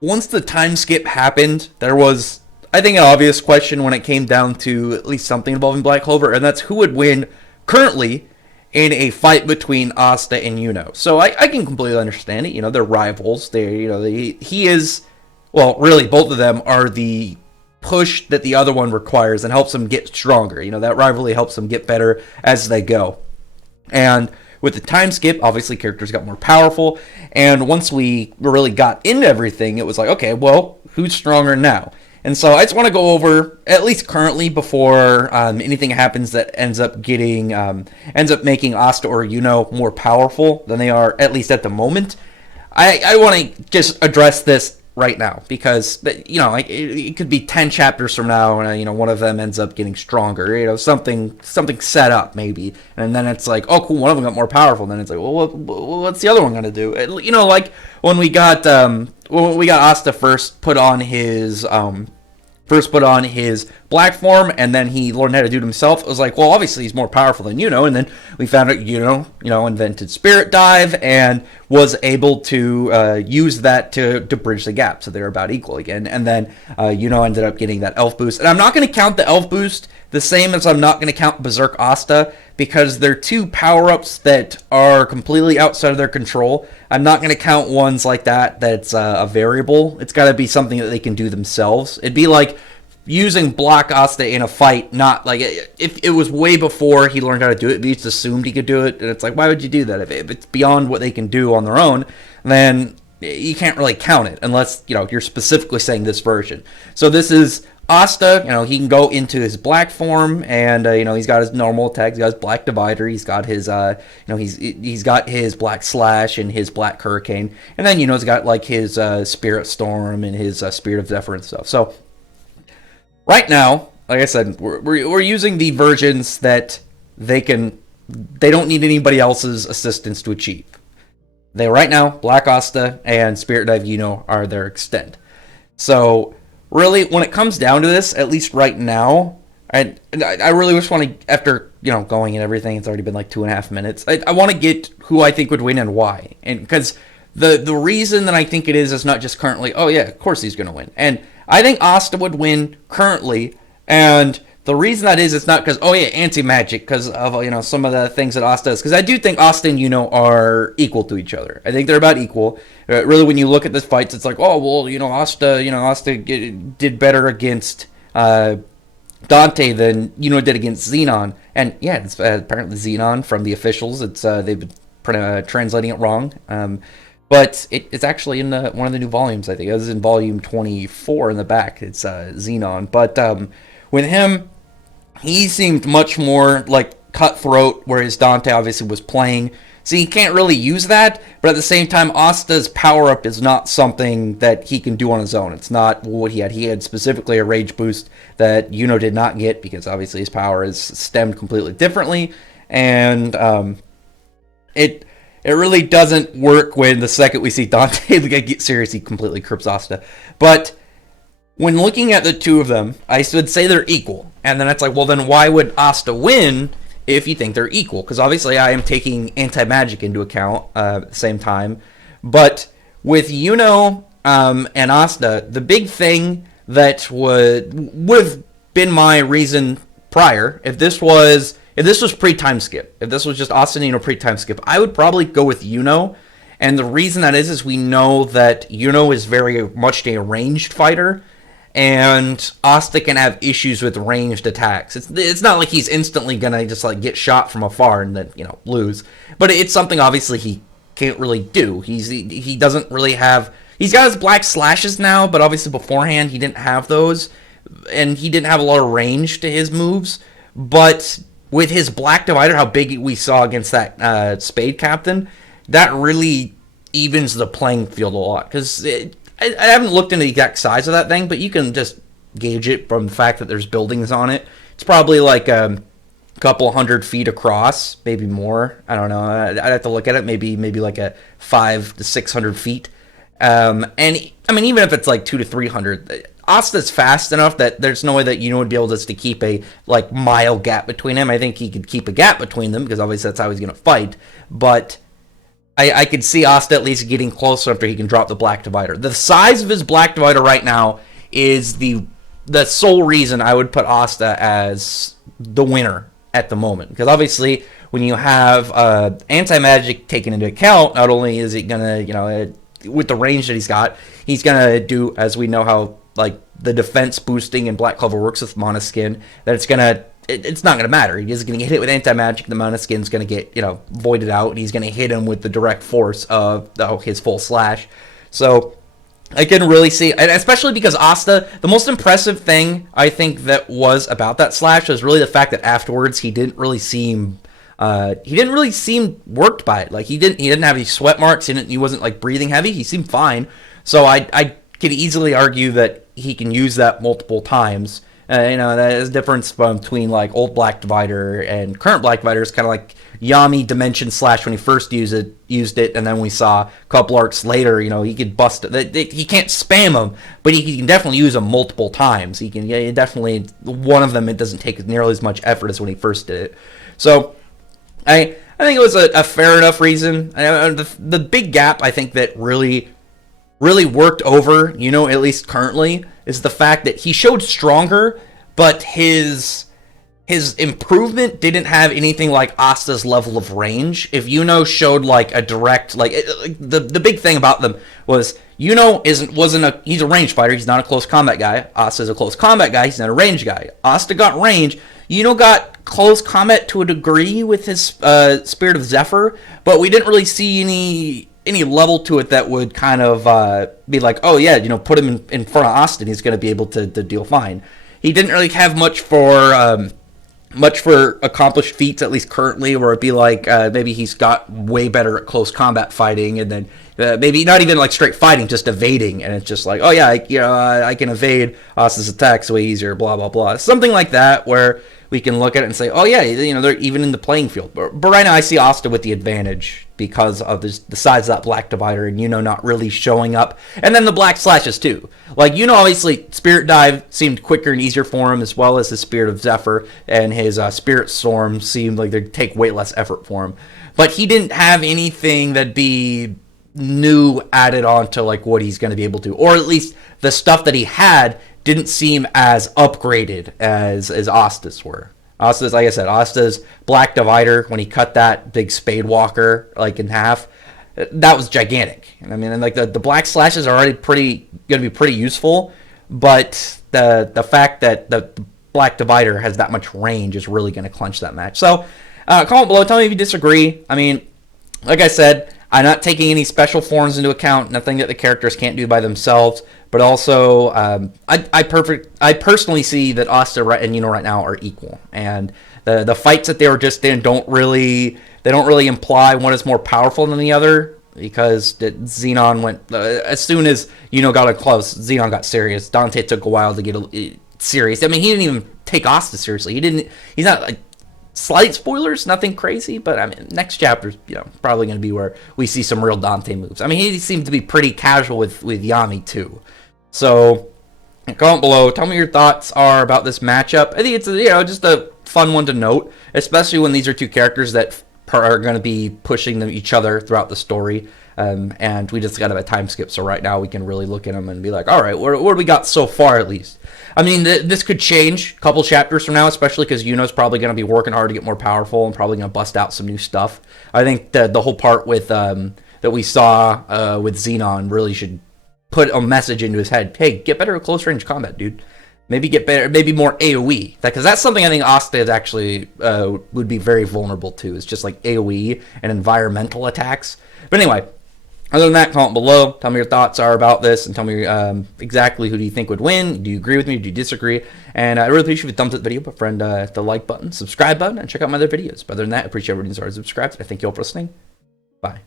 once the time skip happened, there was, I think, an obvious question when it came down to at least something involving Black Clover, and that's who would win currently in a fight between Asta and Yuno. So I can completely understand it. They're rivals. He is, well, really, both of them are the push that the other one requires and helps them get stronger. That rivalry helps them get better as they go. And with the time skip, obviously characters got more powerful. And once we really got into everything, it was like, okay, well, who's stronger now? And so I just want to go over, at least currently, before anything happens that ends up making Asta or Yuno more powerful than they are, at least at the moment. I want to just address this right now because it could be 10 chapters from now and one of them ends up getting stronger, something set up maybe, and then it's like, oh cool, one of them got more powerful, and then it's like, well, what's the other one gonna do? Like when we got Asta first put on his black form, and then he learned how to do it himself. It was like, well, obviously he's more powerful than Yuno, and then we found out Yuno, invented Spirit Dive and was able to use that to bridge the gap, so they're about equal again. And then Yuno ended up getting that elf boost, and I'm not going to count the elf boost the same as I'm not going to count Berserk Asta, because they're two power-ups that are completely outside of their control. I'm not going to count ones like that's a variable. It's got to be something that they can do themselves. It'd be like using Block Asta in a fight, not like if it was way before he learned how to do it, we just assumed he could do it, and it's like, why would you do that? If it's beyond what they can do on their own, then you can't really count it unless you're specifically saying this version. So this is Asta. He can go into his black form, and he's got his normal attacks. He's got his black divider. He's got his he's got his black slash and his black hurricane, and then he's got like his spirit storm and his spirit of zephyr and stuff. So right now, like I said, we're using the versions that they don't need anybody else's assistance to achieve. Right now, Black Asta and Spirit Dive Yuno are their extent. So really, when it comes down to this, at least right now, I really just want to, after going and everything, it's already been like 2.5 minutes. I want to get who I think would win and why, and because the reason that I think it is not just currently. Oh yeah, of course he's going to win, and I think Asta would win currently, and the reason that is, it's not because, oh yeah, anti-magic, because of some of the things that Asta does. Because I do think Asta and Yuno are equal to each other. I think they're about equal. Really, when you look at this fights, it's like, oh well, Asta did better against Dante than Yuno did against Xenon. And yeah, it's apparently Xenon from the officials. It's they've been translating it wrong. But it's actually in one of the new volumes. I think it was in volume 24 in the back. It's Xenon. But with him, he seemed much more like cutthroat, whereas Dante obviously was playing. So he can't really use that, but at the same time, Asta's power-up is not something that he can do on his own. It's not what he had. He had specifically a rage boost that Yuno did not get, because obviously his power is stemmed completely differently, and it really doesn't work when the second we see Dante get serious, he completely crips Asta. But when looking at the two of them, I would say they're equal. And then it's like, well, then why would Asta win if you think they're equal? Because obviously I am taking anti-magic into account at the same time. But with Yuno and Asta, the big thing that would have been my reason prior, if this was pre-time skip, if this was just Asta and Yuno pre-time skip, I would probably go with Yuno. And the reason that is we know that Yuno is very much a ranged fighter, and Asta can have issues with ranged attacks. It's not like he's instantly gonna just like get shot from afar and then lose, but it's something obviously he can't really do. He doesn't really have. He's got his black slashes now, but obviously beforehand he didn't have those, and he didn't have a lot of range to his moves. But with his black divider, how big we saw against that Spade Captain, that really evens the playing field a lot, because I haven't looked into the exact size of that thing, but you can just gauge it from the fact that there's buildings on it. It's probably like a couple 100 feet across, maybe more. I don't know. I'd have to look at it. Maybe like a 500 to 600 feet. And I mean, even if it's like 200 to 300, Asta's fast enough that there's no way that would be able to keep a like mile gap between him. I think he could keep a gap between them, because obviously that's how he's going to fight. But I could see Asta at least getting closer after he can drop the Black Divider. The size of his Black Divider right now is the sole reason I would put Asta as the winner at the moment. Because obviously, when you have anti-magic taken into account, not only is it gonna, with the range that he's gonna do, as we know how like the defense boosting in Black Clover works with Mana Skin, that it's not going to matter. He's going to get hit with anti-magic. The Mana Skin's going to get, voided out. And he's going to hit him with the direct force of his full slash. So I can really see, and especially because Asta, the most impressive thing I think that was about that slash was really the fact that afterwards he didn't really seem worked by it. Like he didn't have any sweat marks. He wasn't like breathing heavy. He seemed fine. So I could easily argue that he can use that multiple times. That is a difference between like old Black Divider and current Black Divider is kind of like Yami Dimension Slash when he first used it, and then we saw a couple arcs later, he could bust it. He can't spam them, but he can definitely use them multiple times. He can, definitely, one of them, it doesn't take nearly as much effort as when he first did it. So, I think it was a fair enough reason. The big gap, I think, that really worked over, at least currently, is the fact that he showed stronger, but his improvement didn't have anything like Asta's level of range. If Yuno showed like a direct, the big thing about them was Yuno he's a range fighter, he's not a close combat guy. Asta's a close combat guy, he's not a range guy. Asta got range, Yuno got close combat to a degree with his Spirit of Zephyr, but we didn't really see any level to it that would kind of be like, oh yeah, put him in front of Asta, he's going to be able to deal fine. He didn't really have much for accomplished feats, at least currently, where it'd be like maybe he's got way better at close combat fighting, and then maybe not even like straight fighting, just evading, and it's just like, oh yeah, I can evade Asta's attacks way easier, blah blah blah, something like that, where we can look at it and say, oh yeah, they're even in the playing field. But right now I see Asta with the advantage because of the size of that Black Divider and not really showing up. And then the Black Slashes too. Like, obviously Spirit Dive seemed quicker and easier for him, as well as his Spirit of Zephyr, and his Spirit Storm seemed like they'd take way less effort for him. But he didn't have anything that'd be new added on to like what he's going to be able to. Or at least the stuff that he had didn't seem as upgraded as Asta's were. Asta's, like I said, Asta's Black Divider, when he cut that big Spade Walker like in half, that was gigantic. And like the Black Slashes are already going to be pretty useful, but the fact that the Black Divider has that much range is really going to clinch that match. So comment below, tell me if you disagree. Like I said, I'm not taking any special forms into account, nothing that the characters can't do by themselves. But also, I personally see that Asta and Yuno right now are equal, and the fights that they were just in don't really imply one is more powerful than the other, because Xenon went as soon as Yuno got up close, Xenon got serious. Dante took a while to get serious. He didn't even take Asta seriously. He's not like, slight spoilers, nothing crazy, but next chapter's probably going to be where we see some real Dante moves. He seemed to be pretty casual with Yami too. So comment below, tell me your thoughts are about this matchup. I think it's just a fun one to note, especially when these are two characters that are going to be pushing each other throughout the story. And we just got a time skip, so right now we can really look at them and be like, all right, what do we got so far at least? This could change a couple chapters from now, especially because Yuno's probably going to be working hard to get more powerful and probably going to bust out some new stuff. I think the whole part with that we saw with Xenon really should put a message into his head. Hey, get better at close range combat, dude. Maybe get better, maybe more AoE. Because that's something I think Asta is actually would be very vulnerable to. It's just like AoE and environmental attacks. But anyway, other than that, comment below. Tell me your thoughts are about this, and tell me exactly who do you think would win. Do you agree with me? Do you disagree? And I really appreciate if you thumbs up the video, put friend the like button, subscribe button, and check out my other videos. But other than that, I appreciate everyone who's already subscribed. I thank you all for listening. Bye.